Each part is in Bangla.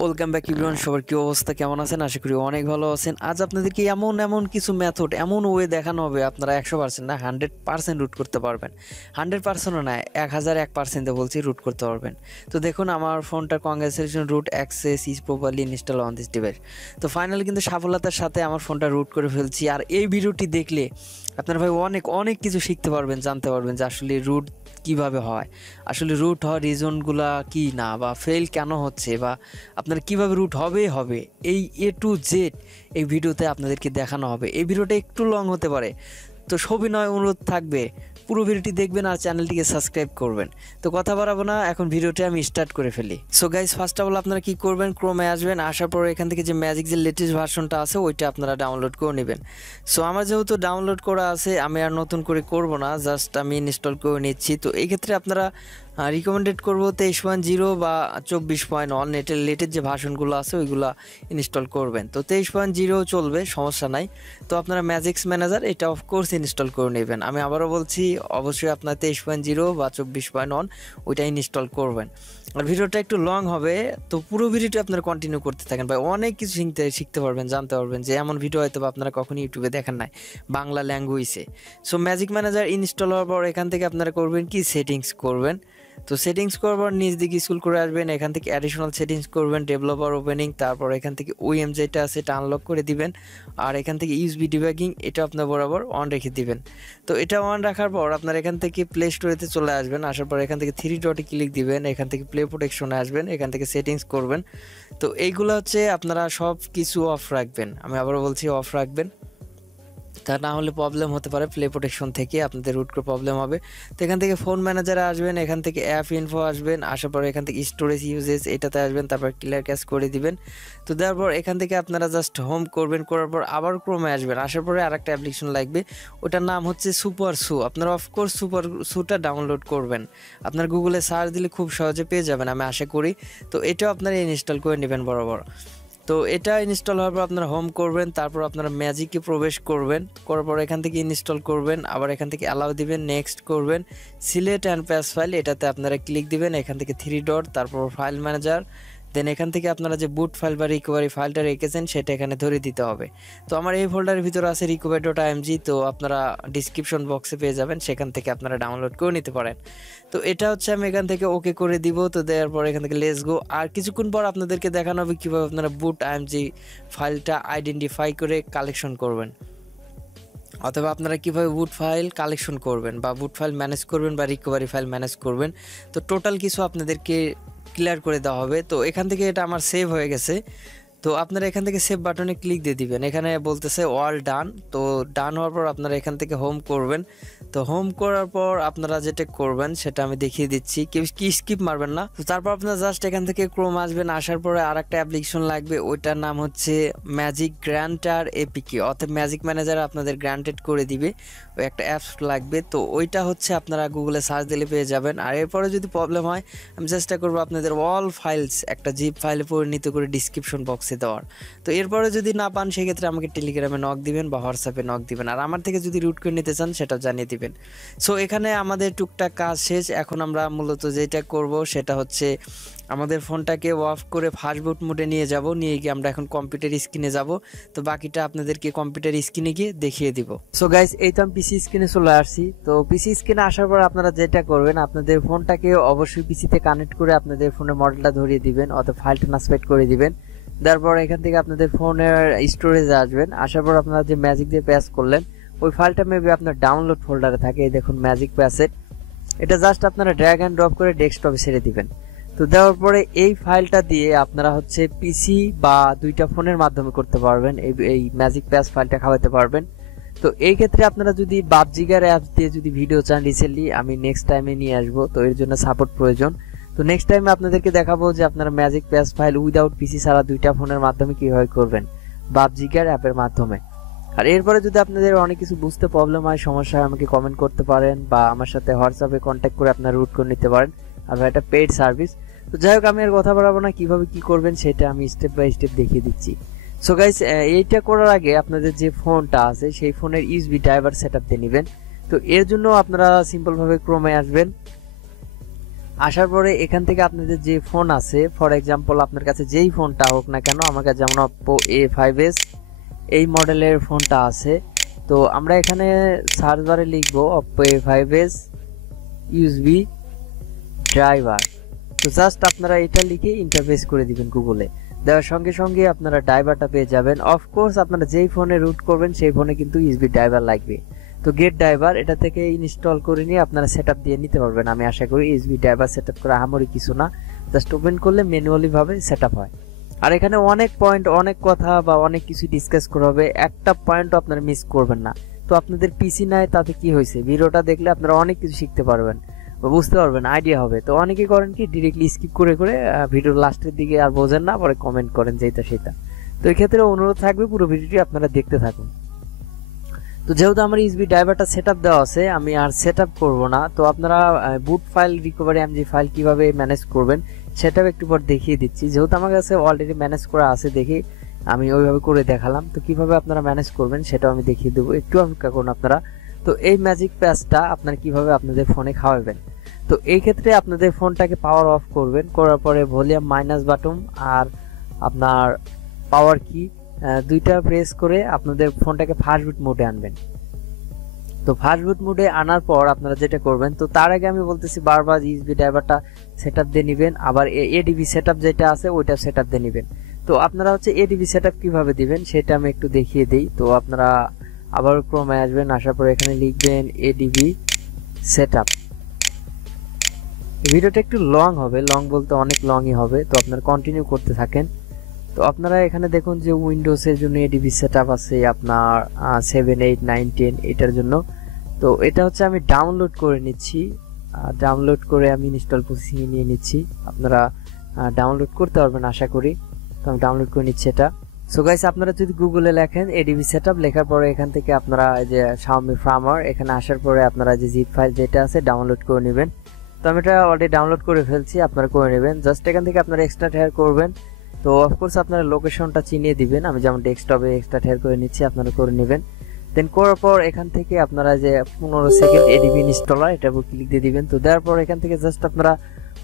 ওয়েলকাম ব্যাক এভরিওয়ান, সবার কি অবস্থা, কেমন আছেন? আশা করি অনেক ভালো আছেন। আজ আপনাদেরকে এমন কিছু মেথড, এমন ওয়ে দেখানো হবে আপনারা 100% না 100% রুট করতে পারবেন। 100%ও না, 1001% বলছি রুট করতে পারবেন। তো দেখুন আমার ফোনটা congratulation root access is properly installed on this device. তো ফাইনালি কিন্তু সফলতার সাথে আমার ফোনটা রুট করে ফেলছি। আর এই ভিডিওটি দেখলে আপনারা ভাই অনেক কিছু শিখতে পারবেন, জানতে পারবেন যে আসলে রুট কিভাবে হয়, আসলে রুট হওয়ার রিজনগুলা কি না, বা ফেল কেন হচ্ছে, বা আপনার কিভাবে রুট হবে এই A to Z এই ভিডিওতে আপনাদেরকে দেখানো হবে। এই ভিডিওটা একটু লং হতে পারে, তো সবিনয় অনুরোধ থাকবে পুরো ভিডিওটি দেখবেন আর চ্যানেলটিকে সাবস্ক্রাইব করবেন। তো কথা বাড়াবো না, এখন ভিডিওটি আমি স্টার্ট করে ফেলি। So guys, first of all আপনারা কি করবেন, ক্রোমে আসবেন। আসার পর এখান থেকে যে ম্যাজিক যে লেটেস্ট ভার্সনটা আছে ওইটা আপনারা ডাউনলোড করে নেবেন। সো আমার যেহেতু ডাউনলোড করা আছে, আমি আর নতুন করে করব না, জাস্ট আমি ইনস্টল করে নিচ্ছি। তো এই ক্ষেত্রে আপনারা রিকমেন্ডেড করবো 23.0 বা 24.1 নেটের লেটের যে ভার্সনগুলো আছে ওইগুলো ইনস্টল করবেন। তো 23.0 চলবে, সমস্যা নাই। তো আপনারা ম্যাজিক্স ম্যানেজার এটা অফকোর্স ইনস্টল করে নেবেন। আমি আবারও বলছি, অবশ্যই আপনার 23.0 বা 24.1 ওইটা ইনস্টল করবেন। আর ভিডিওটা একটু লং হবে, তো পুরো ভিডিওটা আপনারা কন্টিনিউ করতে থাকেন ভাই। অনেক কিছু শিখতে পারবেন, জানতে পারবেন যে এমন ভিডিও হয়তো আপনারা কখনো ইউটিউবে দেখেন নাই বাংলা ল্যাঙ্গুয়েজে। সো ম্যাজিক ম্যানেজার ইনস্টল হওয়ার পর এখান থেকে আপনারা করবেন কি, সেটিংস করবেন। তো সেটিংস করবার নিচ দিকে স্ক্রল করে আসবেন, এখান থেকে অ্যাডিশনাল সেটিংস করবেন, ডেভেলপার ওপেনিং, তারপর এখান থেকে ওএম যেটা আছে এটা আনলক করে দিবেন। আর এখান থেকে ইউএসবি ডিবাগিং এটা আপনার বরাবর অন রেখে দিবেন। তো এটা অন রাখার পর আপনার এখান থেকে প্লে স্টোরেতে চলে আসবেন। আসার পর এখান থেকে 3 ডটে ক্লিক দিবেন, এখান থেকে প্লে প্রোটেকশনে আসবেন, এখান থেকে সেটিংস করবেন। তো এইগুলো হচ্ছে আপনারা সব কিছু অফ রাখবেন, আমি আবারও বলছি অফ রাখবেন, তা না হলে প্রবলেম হতে পারে। প্লে প্রোটেকশন থেকে আপনাদের রুট করে প্রবলেম হবে। তো এখান থেকে ফোন ম্যানেজারে আসবেন, এখান থেকে অ্যাপ ইনফো আসবেন, আসার পর এখান থেকে স্টোরেজ ইউজেস এটাতে আসবেন, তারপর ক্লিয়ার ক্যাশ করে দিবেন। তো দেওয়ার পর এখান থেকে আপনারা জাস্ট হোম করবেন, করার পর আবার ক্রোমে আসবেন। আসার পরে আরেকটা অ্যাপ্লিকেশন লাগবে, ওটার নাম হচ্ছে SuperSu। আপনারা অফকোর্স SuperSuটা ডাউনলোড করবেন, আপনার গুগলে সার্চ দিলে খুব সহজে পেয়ে যাবেন আমি আশা করি। তো এটাও আপনারা ইনস্টল করে নেবেন বরাবর। তো এটা ইনস্টল হওয়ার পর আপনারা হোম করবেন, তারপর আপনারা ম্যাজিকে প্রবেশ করবেন, করার পর এখান থেকে ইনস্টল করবেন, আবার এখান থেকে অ্যালাউ দিবেন, নেক্সট করবেন, সিলেক্ট অ্যান্ড প্যাস ফাইল এটাতে আপনারা ক্লিক দিবেন, এখান থেকে 3 ডট, তারপর ফাইল ম্যানেজার, দেন এখান থেকে আপনারা যে বুট ফাইল বা রিকভারি ফাইলটা রেখেছেন সেটা এখানে ধরে দিতে হবে। তো আমার এই ফোল্ডারের ভিতরে আছে recovery.img, তো আপনারা ডিসক্রিপশন বক্সে পেয়ে যাবেন, সেখান থেকে আপনারা ডাউনলোড করে নিতে পারেন। তো এটা হচ্ছে আমি এখান থেকে ওকে করে দিব। তো দেওয়ার পর এখান থেকে লেটস গো। আর কিছুক্ষণ পর আপনাদেরকে দেখানো হবে কীভাবে আপনারা বুট img ফাইলটা আইডেন্টিফাই করে কালেকশন করবেন, অথবা আপনারা কীভাবে বুট ফাইল কালেকশন করবেন, বা বুট ফাইল ম্যানেজ করবেন, বা রিকভারি ফাইল ম্যানেজ করবেন। তো টোটাল কিছু আপনাদেরকে ক্লিয়ার করে দেওয়া হবে। তো এখান থেকে এটা আমার সেভ হয়ে গেছে। তো আপনারা এখান থেকে সেভ বাটনে ক্লিক দিয়ে দিবেন, এখানে বলতেছে অল ডান। তো ডান হওয়ার পর আপনারা এখান থেকে হোম করবেন। তো হোম করার পর আপনারা যেটা করবেন সেটা আমি দেখিয়ে দিচ্ছি, কেউ কি স্কিপ মারবেন না। তো তারপর আপনারা জাস্ট এখান থেকে ক্রোম আসবেন, আসার পরে আর একটা অ্যাপ্লিকেশন লাগবে, ওইটার নাম হচ্ছে ম্যাজিক গ্র্যান্টার এপিকে, অর্থাৎ ম্যাজিক ম্যানেজার আপনাদের গ্র্যান্টেড করে দিবে, ওই একটা অ্যাপস লাগবে। তো ওইটা হচ্ছে আপনারা গুগলে সার্চ দিলে পেয়ে যাবেন। আর এরপরে যদি প্রবলেম হয় আমি চেষ্টা করবো আপনাদের অল ফাইলস একটা জিপ ফাইলে পরিণত করে ডিসক্রিপশন বক্সে দেওয়ার। তো এরপরে যদি না পান সেক্ষেত্রে আমাকে টেলিগ্রামে নক দিবেন বা হোয়াটসঅ্যাপে নক দিবেন, আর আমার থেকে যদি রুট করে নিতে চান সেটাও জানিয়ে দিবেন। সো এখানে আমাদের টুকটাক কাজ শেষ। এখন আমরা মূলত যেটা করব সেটা হচ্ছে আমাদের ফোনটাকে অফ করে ফাস্ট বুট মোডে নিয়ে যাব, নিয়ে গিয়ে আমরা এখন কম্পিউটার স্ক্রিনে যাব। তো বাকিটা আপনাদেরকে কম্পিউটার স্ক্রিনে গিয়ে দেখিয়ে দিব। সো গাইস, এই তো আমি পিসি স্ক্রিনে চলে আসছি। তো পিসি স্ক্রিনে আসার পর আপনারা যেটা করবেন, আপনাদের ফোনটাকে অবশ্যই পিসিতে কানেক্ট করে আপনাদের ফোনের মডেলটা ধরিয়ে দিবেন, অথবা ফাইলটা ট্রান্সফার করে দিবেন। তারপর এখান থেকে আপনাদের ফোনের স্টোরেজে আসবেন। আসার পর আপনারা যে ম্যাজিক দিয়ে প্যাস করলেন ওই ফাইলটা মেবি আপনার ডাউনলোড ফোল্ডারে থাকে, এই দেখুন ম্যাজিক প্যাসেট। এটা জাস্ট আপনারা ড্র্যাগ অ্যান্ড ড্রপ করে ডেস্কটপে ছেড়ে দিবেন। তো দেওয়ার পরে এই ফাইলটা দিয়ে আপনারা হচ্ছে পিসি বা দুইটা ফোনের মাধ্যমে করতে পারবেন, এই ম্যাজিক প্যাস ফাইলটা খাওয়াতে পারবেন। তো এই ক্ষেত্রে আপনারা যদি বাবজিগার অ্যাপস দিয়ে যদি ভিডিও চান রিসেন্টলি, আমি নেক্সট টাইমে নিয়ে আসবো, তো এর জন্য সাপোর্ট প্রয়োজন। তো নেক্সট টাইমে আপনাদেরকে দেখাবো যে আপনারা ম্যাজিক প্যাস ফাইল উইদাউট পিসি ছাড়া দুইটা ফোনের মাধ্যমে কিভাবে করবেন বাবজিগার অ্যাপের মাধ্যমে। আর এরপরে যদি আপনাদের অনেক কিছু বুঝতে প্রবলেম হয়, সমস্যা হয়, আমাকে কমেন্ট করতে পারেন, বা আমার সাথে হোয়াটসঅ্যাপে কন্ট্যাক্ট করে আপনারা রুট করে নিতে পারেন। আর এটা পেইড সার্ভিস। তো যাই হোক, আমি আর কথা বাড়াবো না, কিভাবে কি করবেন সেটা আমি স্টেপ বাই স্টেপ দেখিয়ে দিচ্ছি। সো গাইস, এইটা করার আগে আপনাদের যে ফোনটা আছে সেই ফোনের ইউএসবি ড্রাইভার সেটআপ দিয়ে নেবেন। তো এর জন্য আপনারা সিম্পল ভাবে ক্রোমে আসবেন, আসার পরে এখান থেকে আপনাদের যে ফোন আছে, ফর এক্সাম্পল আপনার কাছে যেই ফোনটা হোক না কেন, আমার কাছে যেমন Oppo A5s এই মডেলের ফোনটা আছে, তো আমরা এখানে সার্চ বারে লিখব Oppo A5s USB ড্রাইভার। তো জাস্ট আপনারা এটা লিখে ইন্টারফেস করে দিবেন গুগলে, দেওয়ার সঙ্গে সঙ্গে আপনারা ড্রাইভারটা পেয়ে যাবেন। অফকোর্স আপনারা যেই ফোনে রুট করবেন সেই ফোনে কিন্তু ইউএসবি ড্রাইভার লাগবে। তো গেট ড্রাইভার এটা থেকে ইনস্টল করে নিয়ে আপনারা সেটআপ দিয়ে নিতে পারবেন। আমি আশা করি ইউএসবি ড্রাইভার সেটআপ করা আহামরি কিছু না, জাস্ট ওপেন করলে ম্যানুয়ালি ভাবে সেটআপ হয়। আর এখানে অনেক পয়েন্ট, অনেক কথা বা অনেক কিছু ডিসকাস করা হবে, একটা পয়েন্টও আপনারা মিস করবেন না। তো আপনাদের পিসি নাই তাতে কি হয়েছে, ভিডিওটা দেখলে আপনারা অনেক কিছু শিখতে পারবেন, বুঝতে পারবেন, আইডিয়া হবে। তো অনেকে করেন কি ডিরেক্টলি স্কিপ করে করে ভিডিওর লাস্টের দিকে আর বোঝেন না, পরে কমেন্ট করেন যেটা সেটা। তো এই ক্ষেত্রে অনুরোধ থাকবে পুরো ভিডিওটি আপনারা দেখতে থাকুন। তো যেহেতু আমার ইউএসবি ড্রাইভারটা সেটআপ দেওয়া আছে, আমি আর সেটআপ করব না। তো আপনারা বুট ফাইল রিকভারি এমজি ফাইল কিভাবে ম্যানেজ করবেন সেটাও একটু পর দেখিয়ে দিচ্ছি। যেহেতু আমার কাছে অলরেডি ম্যানেজ করা আছে দেখি আমি ওইভাবে করে দেখালাম। তো কিভাবে আপনারা ম্যানেজ করবেন সেটাও আমি দেখিয়ে দেবো, একটু অপেক্ষা করুন আপনারা। তো এই ম্যাজিক প্যাচটা আপনারা কিভাবে আপনাদের ফোনে খাওয়াবেন, তো এই ক্ষেত্রে আপনাদের ফোনটাকে পাওয়ার অফ করবেন, করার পরে ভলিউম মাইনাস বাটন আর আপনার পাওয়ার কি দুইটা প্রেস করে আপনাদের ফোনটাকে ফাস্ট বুট মোডে আনবেন। তো ফাস্ট বুট মোডে আনার পর আপনারা যেটা করবেন, তো তার আগে আমি বলতেছি বারবার ইউএসবি ড্রাইভারটা সেটআপ দিয়ে নেবেন, আবার এডিবি সেটআপ যেটা আছে ওইটা সেটআপ দিয়ে নেবেন। তো আপনারা হচ্ছে এডিবি সেটআপ কিভাবে দিবেন সেটা আমি একটু দেখিয়ে দেই। তো আপনারা আবার ক্রোমে আসবেন, আসার পর এখানে লিখবেন এডিবি সেটআপ। ভিডিওটা একটু লং হবে, লং বলতে অনেক লংই হবে, তো আপনারা কন্টিনিউ করতে থাকেন। তো আপনারা এখানে দেখুন যে উইন্ডোজের জন্য এডিবি সেটআপ আছে আপনার 7, 8, 9, 10 এটার জন্য। তো এটা হচ্ছে আমি ডাউনলোড করে নিচ্ছি, ডাউনলোড করে আমি ইনস্টল প্রসেসিং নিয়ে নিচ্ছি। আপনারা ডাউনলোড করতে পারবেন আশা করি। তো আমি ডাউনলোড করে নিচ্ছি এটা। সো গাইস আপনারা যদি গুগলে লেখেন এডিবি সেটআপ, লেখার পরে এখান থেকে আপনারা যে Xiaomi ফার্মার এখানে আসার পরে আপনারা যে জিপ ফাইল যেটা আছে ডাউনলোড করে নেবেন। তো আমি এটা অলরেডি ডাউনলোড করে ফেলছি, আপনারা করে নেবেন। জাস্ট এখান থেকে আপনারা এক্সট্রা হেয়ার করবেন। তো অফকোর্স আপনারা লোকেশনটা চিনিয়ে দিবেন, আমি যেমন ডেস্কটপে এক্সট্রা হেয়ার করে নিচ্ছি, আপনারা করে নেবেন। দেন করার পর এখান থেকে আপনারা যে 15 সেকেন্ড এডিবি ইনস্টলার এটার উপর ক্লিক দিয়ে দিবেন। তো দেওয়ার পর এখান থেকে জাস্ট আপনারা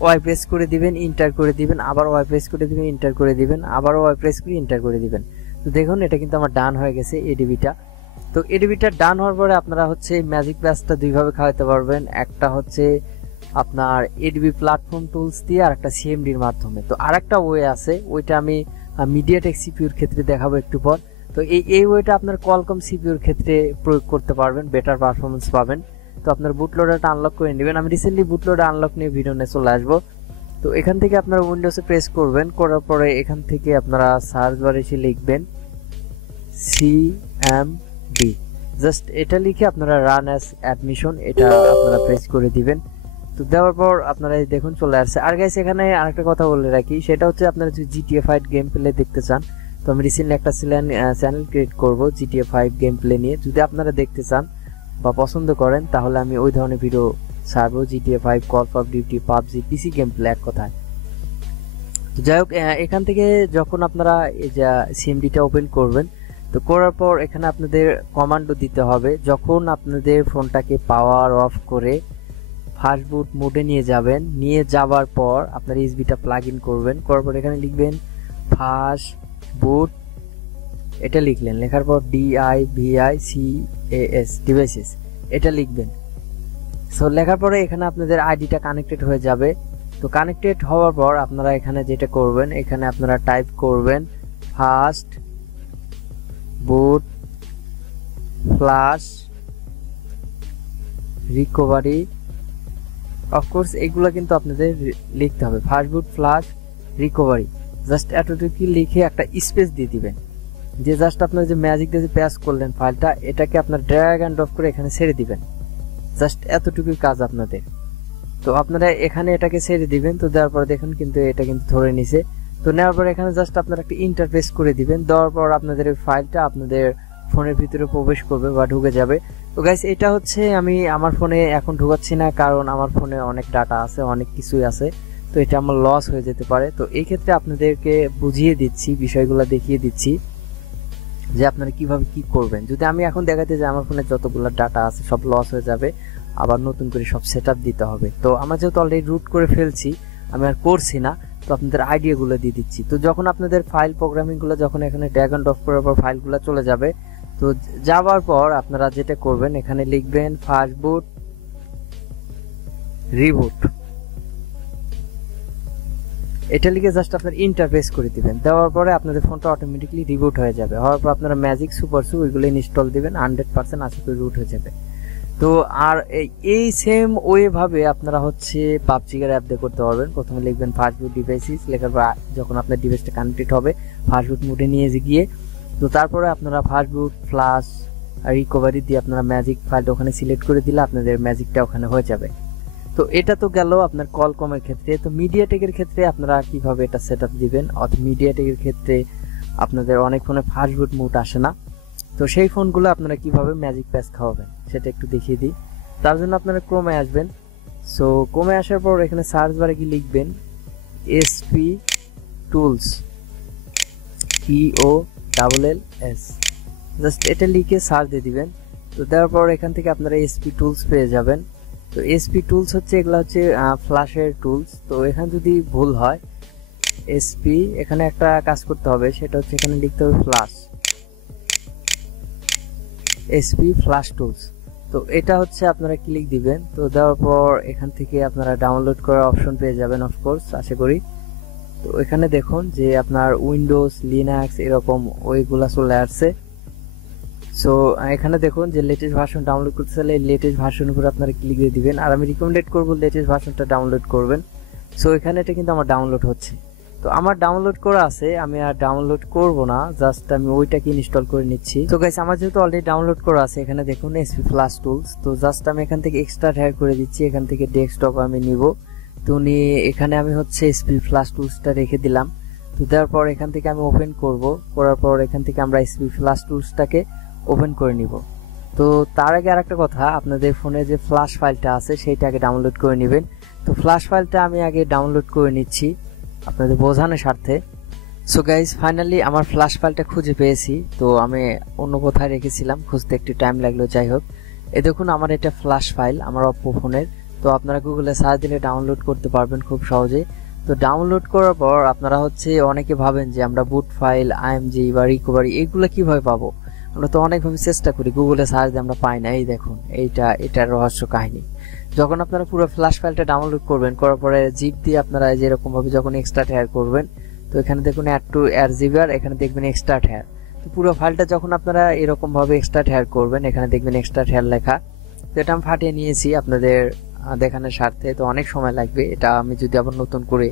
ওয়াই প্রেস করে দিবেন, ইন্টার করে দিবেন, আবার ওয়াই প্রেস করে দিবেন, ইন্টার করে দিবেন, আবার ওয়াই প্রেস করে ইন্টার করে দিবেন। তো দেখুন এটা কিন্তু আমার ডান হয়ে গেছে এডিবিটা। তো এডিবিটা ডান হওয়ার পরে আপনারা হচ্ছে ম্যাজিক প্যাচটা দুইভাবে খাওয়াতে পারবেন, একটা হচ্ছে আপনার এডিবি প্ল্যাটফর্ম টুলস দিয়ে আর একটা সিএমডির মাধ্যমে। তো আরেকটা ওয়ে আছে, ওইটা আমি মিডিয়াটেক সিপিইউর ক্ষেত্রে দেখাবো একটু পর। তো এই ওয়েটা আপনার কোয়ালকম সিপিইউর ক্ষেত্রে প্রয়োগ করতে পারবেন, বেটার পারফরমেন্স পাবেন। তো আপনার বুটলোডারটা আনলক করে নেবেন, আমি রিসেন্টলি বুটলোডার আনলক নিয়ে ভিডিও নিয়ে চলে আসবো। তো এখান থেকে আপনারা উইন্ডোজে প্রেস করবেন, করার পরে এখান থেকে আপনারা সার্চ বারে এসে লিখবেন সিএমডি, জাস্ট এটা লিখে আপনারা রান অ্যাজ অ্যাডমিশন এটা আপনারা প্রেস করে দিবেন। তো দেওয়ার পর আপনারা দেখুন চলে আসছে। আর গাইস এখানে আরেকটা কথা বলে রাখি, সেটা হচ্ছে আপনারা যদি জিটিএ 5 গেম প্লে দেখতে চান, তো আমি রিসেন্টলি একটা চ্যানেল ক্রিয়েট করব জিটিএ 5 গেম প্লে নিয়ে। যদি আপনারা দেখতে চান বা পছন্দ করেন তাহলে আমি ওই ধরনের ভিডিও ছাড়বো, GTA 5, call of duty, PUBG, PC game play এক কথায়। তো যাই হোক এখান থেকে যখন আপনারা এই যে সিএমডিটা ওপেন করবেন, তো করার পর এখানে আপনাদের কমান্ডও দিতে হবে। যখন আপনাদের ফোনটাকে পাওয়ার অফ করে ফাস্ট বুট মোডে নিয়ে যাবেন, নিয়ে যাওয়ার পর আপনার ইউএসবিটা প্লাগ ইন করবেন, করার পর এখানে লিখবেন ফাস্ট বুট, এটা লিখলেন, লেখার পর DIVICAS ডিভাইসেস এটা লিখবেন। সো লেখার পরে এখানে আপনাদের আইডিটা কানেক্টেড হয়ে যাবে। তো কানেক্টেড হওয়ার পর আপনারা এখানে যেটা করবেন, এখানে আপনারা টাইপ করবেন fast boot flash recovery. Of course এগুলো কিন্তু আপনাদের লিখতে হবে, fast boot flash recovery, just এতটুকু লিখে একটা স্পেস দিয়ে দিবেন। যে জাস্ট আপনার যে ম্যাজিক দিয়ে প্যাচ করলেন ফাইলটা, এটাকে আপনার ড্র্যাগ অ্যান্ড ড্রপ করে এখানে ছেড়ে দিবেন, জাস্ট এতটুকুই কাজ আপনাদের। তো আপনারা এখানে এটাকে ছেড়ে দিবেন। তো দেওয়ার পর দেখুন কিন্তু এটা কিন্তু ধরে নিছে। তো নেওয়ার পর এখানে জাস্ট আপনারা একটা ইন্টারফেস করে দিবেন, দেওয়ার পর আপনাদের এই ফাইলটা আপনাদের ফোনের ভিতরে প্রবেশ করবে বা ঢুকে যাবে। তো গাইস এটা হচ্ছে আমি আমার ফোনে এখন ঢুকাচ্ছি না, কারণ আমার ফোনে অনেক ডাটা আছে, অনেক কিছুই আছে, তো এটা আমার লস হয়ে যেতে পারে। তো এই ক্ষেত্রে আপনাদেরকে বুঝিয়ে দিচ্ছি, বিষয়গুলো দেখিয়ে দিচ্ছি যে আপনারা কিভাবে কি করবেন। যদি আমি এখন দেখাতে যে আমার ফোনে যতগুলো ডাটা আছে সব লস হয়ে যাবে, আবার নতুন করে সব সেটআপ দিতে হবে। তো আমরা যেহেতু অলরেডি রুট করে ফেলছি, আমি আর করছি না, তো আপনাদের আইডিয়াগুলো দিয়ে দিচ্ছি। তো যখন আপনাদের ফাইল প্রোগ্রামিংগুলো যখন এখানে ড্র্যাগ এন্ড ড্রপ করার পর ফাইলগুলো চলে যাবে, তো যাওয়ার পর আপনারা যেটা করবেন এখানে লিখবেন ফার্স্ট বুট রিবুট, এটা লিখে জাস্ট আপনার ইন্টারফেস করে দিবেন। দেওয়ার পরে আপনাদের ফোনটা অটোমেটিকলি রিবুট হয়ে যাবে। হওয়ার পর আপনারা ম্যাজিক সুপারসু ওইগুলো ইনস্টল দিবেন, 100% আশা করি রুট হয়ে যাবে। তো আর এই সেম ওয়ে ভাবে আপনারা হচ্ছে পাবজির অ্যাপ দিয়ে করতে পারবেন। প্রথমে লিখবেন ফার্স্ট বুট ডিভাইসেস, লেখার পর যখন আপনার ডিভাইসটা কানেক্টেড হবে ফার্স্ট বুট মোডে নিয়ে গিয়ে, তো তারপরে আপনারা ফার্স্ট বুট ফ্লাশ আর রিকভারি দিয়ে আপনারা ম্যাজিক ফাইলটা ওখানে সিলেক্ট করে দিলে আপনাদের ম্যাজিকটা ওখানে হয়ে যাবে। তো এটা তো গেল আপনার কলকমের ক্ষেত্রে। তো মিডিয়াটেকের ক্ষেত্রে আপনারা কিভাবে এটা সেটআপ দিবেন, অথবা মিডিয়াটেকের ক্ষেত্রে আপনাদের অনেক ফোনে ফার্স্ট বুট মোড আসে না, তো সেই ফোনগুলো আপনারা কিভাবে ম্যাজিক প্যাচ খাওয়াবেন সেটা একটু দেখিয়ে দিই। তার জন্য আপনারা ক্রোমে আসবেন। সো ক্রোমে আসার পর এখানে সার্চ বারে কি লিখবেন এসপি টুলস, TOLLS, জাস্ট এটা লিখে সার্চ দিয়ে দিবেন। তো দেওয়ার পর এখান থেকে আপনারা এসপি টুলস পেয়ে যাবেন। তো এসপি টুলস হচ্ছে এগুলো হচ্ছে ফ্ল্যাশের টুলস। তো এখানে যদি ভুল হয় এসপি, এখানে একটা কাজ করতে হবে, সেটা হচ্ছে এখানে লিখতে হবে ফ্ল্যাশ, এসপি ফ্ল্যাশ টুলস। তো এটা হচ্ছে আপনারা ক্লিক দিবেন। তো দেওয়ার পর এখান থেকে আপনারা ডাউনলোড করার অপশন পেয়ে যাবেন অফকোর্স, আশা করি। তো এখানে দেখুন যে আপনার উইন্ডোজ লিনাক্স এরকম ওইগুলা চলে আসছে। সো এখানে দেখুন যে লেটেস্ট ভার্সন ডাউনলোড করতে চাইলে লেটেস্ট ভার্সনের উপর আপনারা ক্লিক দিয়ে দিবেন। আর আমি রিকমেন্ডেড করব লেটেস্ট ভার্সনটা ডাউনলোড করবেন। সো এখানে এটা কিন্তু আমার ডাউনলোড হচ্ছে। তো আমার ডাউনলোড করা আছে, আমি আর ডাউনলোড করব না, জাস্ট আমি ওইটাকে ইনস্টল করে নিচ্ছি। তো গাইস আমার যেহেতু অলরেডি ডাউনলোড করা আছে, এখানে দেখুন এসপি ফ্ল্যাশ টুলস। তো জাস্ট আমি এখান থেকে এক্সট্রা অ্যাড করে দিচ্ছি, এখান থেকে ডেস্কটপ আমি নিব। তো এখানে আমি হচ্ছে এসপি ফ্ল্যাশ টুলসটা রেখে দিলাম। তো দেওয়ার পর এখান থেকে আমি ওপেন করব, করার পর এখান থেকে আমরা এসপি ফ্ল্যাশ টুলসটাকে ওপেন করে নিব। তো তার আগে আরেকটা কথা, আপনাদের ফোনে যে ফ্ল্যাশ ফাইলটা আছে সেইটা আগে ডাউনলোড করে নেবেন। তো ফ্ল্যাশ ফাইলটা আমি আগে ডাউনলোড করে নিচ্ছি আপনাদের বোঝানোর স্বার্থে। সো গাইজ ফাইনালি আমার ফ্ল্যাশ ফাইলটা খুঁজে পেয়েছি। তো আমি অন্য কোথায় রেখেছিলাম, খুঁজতে একটু টাইম লাগলো, যাই হোক। এই দেখুন আমার এটা ফ্ল্যাশ ফাইল আমার অপ্পো ফোনের। তো আপনারা গুগলে সার্চ দিলে ডাউনলোড করতে পারবেন খুব সহজে। তো ডাউনলোড করার পর আপনারা হচ্ছে অনেকে ভাবেন যে আমরা বুট ফাইল, IMG বা রিকভারি এগুলো কিভাবে পাবো। আমরা তো অনেকভাবে চেষ্টা করি, গুগলে সার্চ দিয়ে আমরা পাই না। এই দেখুন এটার রহস্য কাহিনী। যখন আপনারা পুরো ফ্ল্যাশ ফাইলটা ডাউনলোড করবেন, করার পরে জিপ দিয়ে আপনারা যেরকম ভাবে যখন এক্সট্রা হেয়ার করবেন, তো এখানে দেখুন অ্যাড টু জিবি, আর এখানে দেখবেন এক্সট্রা হেয়ার। তো পুরো ফাইলটা যখন আপনারা এরকম ভাবে এক্সট্রা হেয়ার করবেন, এখানে দেখবেন এক্সট্রা হেয়ার লেখা। তো এটা আমি ফাটিয়ে নিয়েছি আপনাদের দেখানোর স্বার্থে। তো অনেক সময় লাগবে, এটা আমি যদি আবার নতুন করে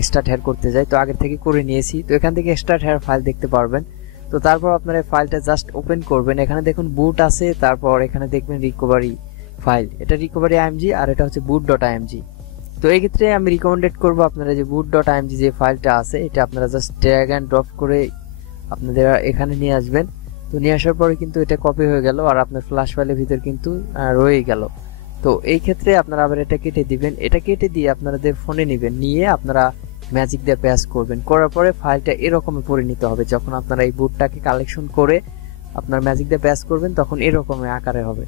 এক্সট্রা হেয়ার করতে যাই, তো আগে থেকে করে নিয়েছি। তো এখান থেকে এক্সট্রা হেয়ার ফাইল দেখতে পারবেন। তো তারপর আপনারা ফাইলটা জাস্ট ওপেন করবেন। এখানে দেখুন বুট আছে, তারপর এখানে দেখবেন রিকভারি ফাইল, এটা রিকভারি IMG আর এটা হচ্ছে boot.img। তো এই ক্ষেত্রে আমি রিকমেন্ডেড করব আপনারা যে boot.img যে ফাইলটা আছে এটা আপনারা জাস্ট ড্র্যাগ এন্ড ড্রপ করে আপনাদের এখানে নিয়ে আসবেন। তো নিয়ে আসার পরে কিন্তু এটা কপি হয়ে গেল আর আপনার ফ্ল্যাশ ফাইলের ভিতর কিন্তু রয়ে গেল। তো এই ক্ষেত্রে আপনারা আবার এটা কেটে দিবেন, এটা কেটে দিয়ে আপনাদের ফোনে নেবেন, নিয়ে আপনারা ম্যাজিক দিয়ে প্যাচ করবেন। করার পরে ফাইলটা এরকমই পরে নিতে হবে। যখন আপনারা এই বুটটাকে কালেকশন করে আপনার ম্যাজিক দিয়ে প্যাচ করবেন তখন এরকমের আকারে হবে।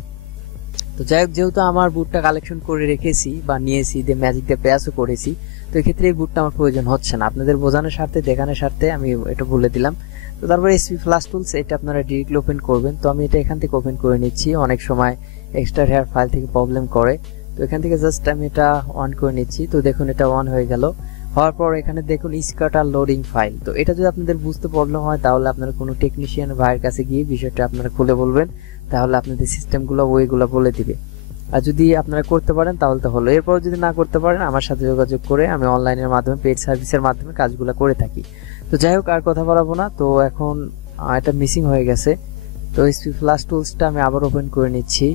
তো যাই হোক, যেহেতু আমার বুটটা কালেকশন করে রেখেছি বা নিয়েছি, দিয়ে ম্যাজিক দিয়ে প্যাচও করেছি, তো এক্ষেত্রে এই বুটটা আমার প্রয়োজন হচ্ছে না। আপনাদের বোঝানোর স্বার্থে, দেখানোর স্বার্থে আমি এটা বলে দিলাম। তো তারপরে এসপি ফ্ল্যাশ টুলস এটা আপনারা ডিরেক্টলি ওপেন করবেন। তো আমি এটা এখান থেকে ওপেন করে নিচ্ছি, অনেক সময় এক্সট্রা হেয়ার ফাইল থেকে প্রবলেম করে। তো এখান থেকে জাস্ট আমি এটা অন করে নিচ্ছি। তো দেখুন এটা অন হয়ে গেল। হওয়ার পর এখানে দেখুন স্কাটার লোডিং ফাইল। তো এটা যদি আপনাদের বুঝতে প্রবলেম হয় তাহলে আপনারা কোনো টেকনিশিয়ান ভাইয়ের কাছে গিয়ে বিষয়টা আপনারা খুলে বলবেন, তাহলে আপনাদের সিস্টেমগুলো ওইগুলো বলে দিবে। আর যদি আপনারা করতে পারেন তাহলে তো হলো। এরপর যদি না করতে পারেন আমার সাথে যোগাযোগ করে আমি অনলাইনের মাধ্যমে পেড সার্ভিসের মাধ্যমে কাজগুলো করে থাকি। তো যাই হোক, আর কথা বাড়াবো না। তো এখন এটা মিসিং হয়ে গেছে। তো এসপি ফ্ল্যাশ টুলসটা আমি আবার ওপেন করে নিচ্ছি।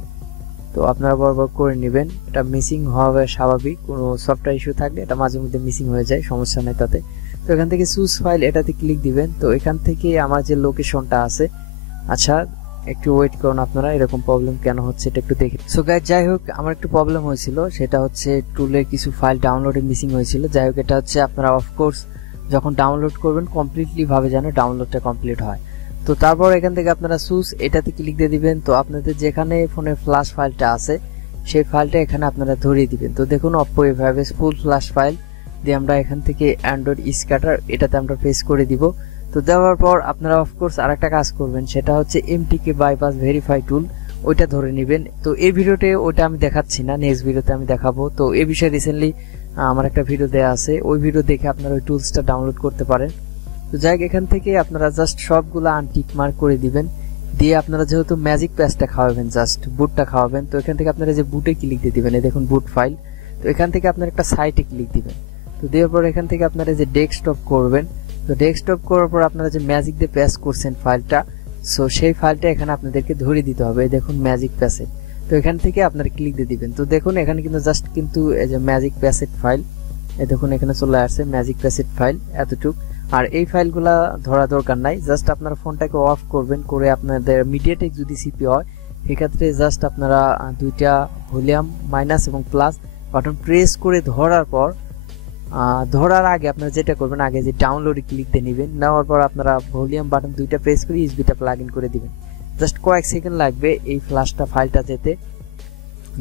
তো আপনারা বরাবর করে নেবেন, এটা মিসিং হবে স্বাভাবিক, কোনো সফটওয়্যার ইস্যু থাকলে এটা মাঝে মধ্যে মিসিং হয়ে যায়, সমস্যা নেই তাতে। তো এখান থেকে চুজ ফাইল এটাতে ক্লিক দিবেন। তো এখান থেকে আমার যে লোকেশনটা আছে, আচ্ছা একটু ওয়েট করুন আপনারা, এরকম প্রবলেম কেন হচ্ছে এটা একটু দেখি। সো গাইস, যাই হোক আমার একটু প্রবলেম হয়েছিল, সেটা হচ্ছে টুলের কিছু ফাইল ডাউনলোডে মিসিং হয়েছিল। যাই হোক, এটা হচ্ছে আপনারা অফকোর্স যখন ডাউনলোড করবেন কমপ্লিটলি ভাবে যেন ডাউনলোডটা কমপ্লিট হয়। তো তারপর এখান থেকে আপনারা চুজ এটাতে ক্লিক দিয়ে দিবেন। তো আপনাদের যেখানে ফোনে ফ্ল্যাশ ফাইলটা আছে সেই ফাইলটা এখানে আপনারা ধরিয়ে দিবেন। তো দেখুন অপ্পো এভাবে ফুল ফ্ল্যাশ ফাইল দিয়ে আমরা এখান থেকে অ্যান্ড্রয়েড স্ক্যাটার এটাতে আমরা পেস্ট করে দিব। তো দেওয়ার পর আপনারা অফকোর্স আরেকটা কাজ করবেন, সেটা হচ্ছে এমটিকে বাইপাস ভেরিফাই টুল, ওইটা ধরে নেবেন। তো এই ভিডিওতে ওইটা আমি দেখাচ্ছি না, নেক্সট ভিডিওতে আমি দেখাবো। তো এই বিষয়ে রিসেন্টলি আমার একটা ভিডিও দেওয়া আছে, ওই ভিডিও দেখে আপনারা ওই টুলসটা ডাউনলোড করতে পারেন। তো যাই হোক, এখান থেকে আপনারা জাস্ট সবগুলো আনটিক মার্ক করে দিবেন। দিয়ে আপনারা যেহেতু ম্যাজিক প্যাচটা খাওয়াবেন, জাস্ট বুটটা খাওয়াবেন, তো এখান থেকে আপনারা যে বুটে ক্লিক দিয়ে দিবেন, এই দেখুন বুট ফাইল। তো এখান থেকে আপনারা একটা সাইটে ক্লিক দিবেন। তো দেওয়ার পর এখান থেকে আপনারা যে ডেস্কটপ করবেন, তো ডেস্কটপ করার পর আপনারা যে ম্যাজিক দিয়ে প্যাচ করছেন ফাইলটা, সো সেই ফাইলটা এখানে আপনাদেরকে ধরে দিতে হবে। দেখুন ম্যাজিক প্যাসেট, তো এখান থেকে আপনারা ক্লিক দিয়ে দিবেন। তো দেখুন এখানে কিন্তু জাস্ট কিন্তু এই যে ম্যাজিক প্যাসেট ফাইল, এই দেখুন এখানে চলে আসছে ম্যাজিক প্যাসেট ফাইল এতটুক। আর এই ফাইলগুলা ধরা দরকার নাই, জাস্ট আপনারা ফোনটাকে অফ করবেন, করে আপনাদের মিডিয়াটেক যদি সিপি হয় সেক্ষেত্রে জাস্ট আপনারা দুইটা ভলিউম মাইনাস এবং প্লাস বাটন প্রেস করে ধরার পর ধরার আগে আপনারা যেটা করবেন, আগে যে ডাউনলোডে ক্লিক দিয়ে নেবেন, নেওয়ার পর আপনারা ভলিউম বাটন দুইটা প্রেস করে ইউএসবিটা প্লাগ ইন করে দিবেন। জাস্ট কয়েক সেকেন্ড লাগবে এই ফ্ল্যাশটা ফাইলটা যেতে,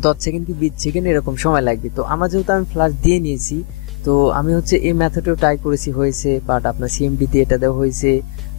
10 সেকেন্ড কি 20 সেকেন্ড এরকম সময় লাগবে। তো আমার যেহেতু আমি ফ্ল্যাশ দিয়ে নিয়েছি, তো আমি হচ্ছে এই মেথডেও ট্রাই করেছি, হয়েছে, বাট আপনার সিএমডি দিয়ে এটা দেওয়া হয়েছে,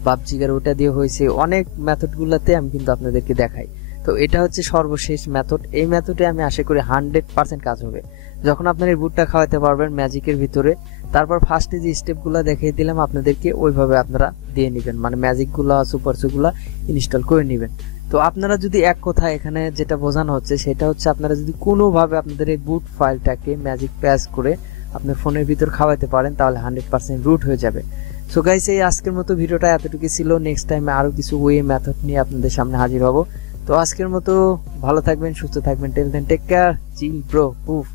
পাবজিগার ওটা দিয়ে হয়েছে, অনেক মেথডগুলোতে আমি কিন্তু আপনাদেরকে দেখাই। তো এটা হচ্ছে সর্বশেষ মেথড, এই মেথডে আমি আশা করি 100% কাজ হবে। যখন আপনার এই বুটটা খাওয়াতে পারবেন ম্যাজিকের ভিতরে, তারপর ফার্স্টে যে স্টেপগুলো দেখিয়ে দিলাম আপনাদেরকে, ওইভাবে আপনারা দিয়ে নেবেন, মানে ম্যাজিকগুলো সুপারসুগুলো ইনস্টল করে নেবেন। তো আপনারা যদি এক কথা এখানে যেটা বোঝানো হচ্ছে সেটা হচ্ছে, আপনারা যদি কোনোভাবে আপনাদের এই বুট ফাইলটাকে ম্যাজিক প্যাচ করে আপনার ফোনের ভিতর খাওয়াতে পারেন, তাহলে 100% রুট হয়ে যাবে। সো গাইস, এই আজকের মতো ভিডিওটা এতটুকু ছিল। নেক্সট টাইমে আরো কিছু ওয়ে মেথড নিয়ে আপনাদের সামনে হাজির হব। তো আজকের মতো ভালো থাকবেন, সুস্থ থাকবেন, tell then take care, chill bro, পুফ।